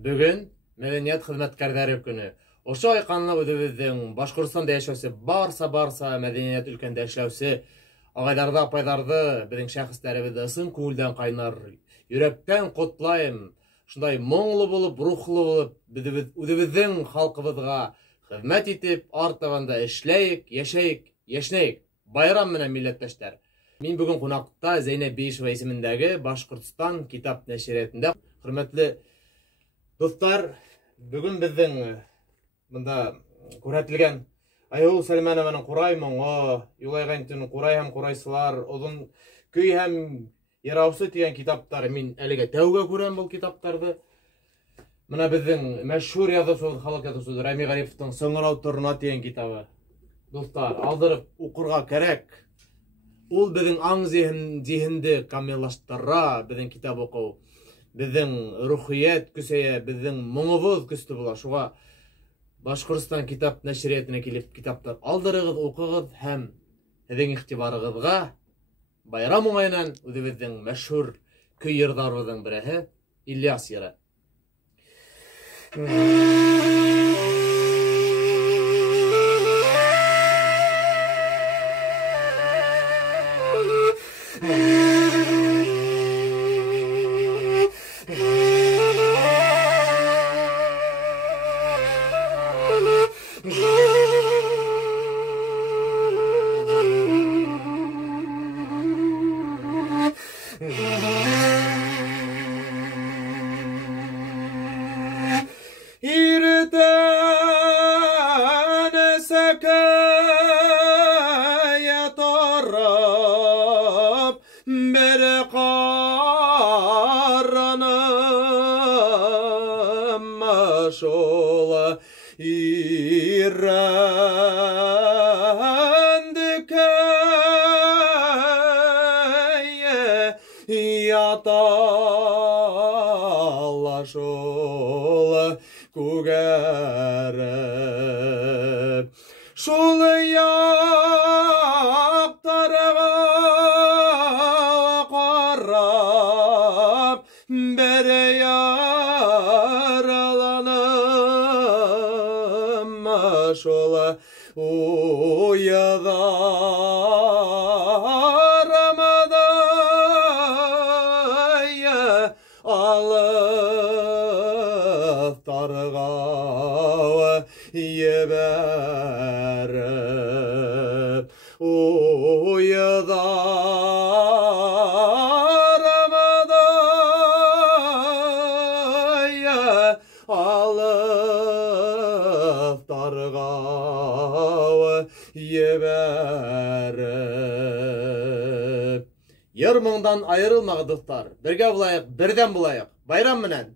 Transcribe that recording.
Бүгін мәдәният хезмәткәрләре көне. Ошо айканлы үҙебеҙҙең Башҡортостанда йәшәүсе барса мәдәниәт өлкәндә эшләүсе агайҙарҙы, апайҙарҙы, беҙҙең шәхестәребеҙҙе ысын күңелдән ҡайнар, йөрәктән ҡотлайым. Шундай моңло булып, рухлы булып, үҙебеҙҙең халҡыбыҙға хеҙмәт итеп, артабанда эшләйек, йәшәйек, йәшнәйек. Байрам менән, милләттәштәр. Мин бүгін ҡунаҡта Зәйнәп Биишева исемендәге Башҡортостан китап нәшриәтендә. Хөрмәтле дуҫтар, бүгін беҙҙең бында күрһәтелгән Айһылыу Сәлмәнованың «Ҡурай моңо», Юлайған төн «Ҡурай һәм ҡурайсылар», «Оҙон көй һәм Ераусы» тигән китаптары. Мин әлегә тәүгә күрәм был китаптарҙы. Мына беҙҙең мәшһүр яҙыусыбыҙ, халыҡ яҙыусыбыҙ Рәми Ғарифовтың «Сыңрау торна» тигән китабы. Дуҫтар, алдырып уҡырға кәрәк. Ул беҙҙең аң зиһенде камиллаштыра, беҙҙең китап уҡыу. Беҙҙең рухиәт көсәйә, беҙҙең моңобоҙ көслө була. Шуға Башҡортостан китап нәшриәтенә килеп китаптар алдырығыҙ, уҡығыҙ һәм һеҙҙең иғтибарығыҙға байрам уңайынан үҙебеҙҙең мәшһүр көй йырҙарыбыҙҙың береһе Ильяс йыры. Şola irrandikeye yatalla şola kugerep şola yaptarığa qarab bere şola uyadaramada alıp tarığa yeberip uyadaramada alıp tarığa ебәріп. Йыр моңдан айырылмағыдықтар. Бірге бұлайық, бірден бұлайық. Байрам менән.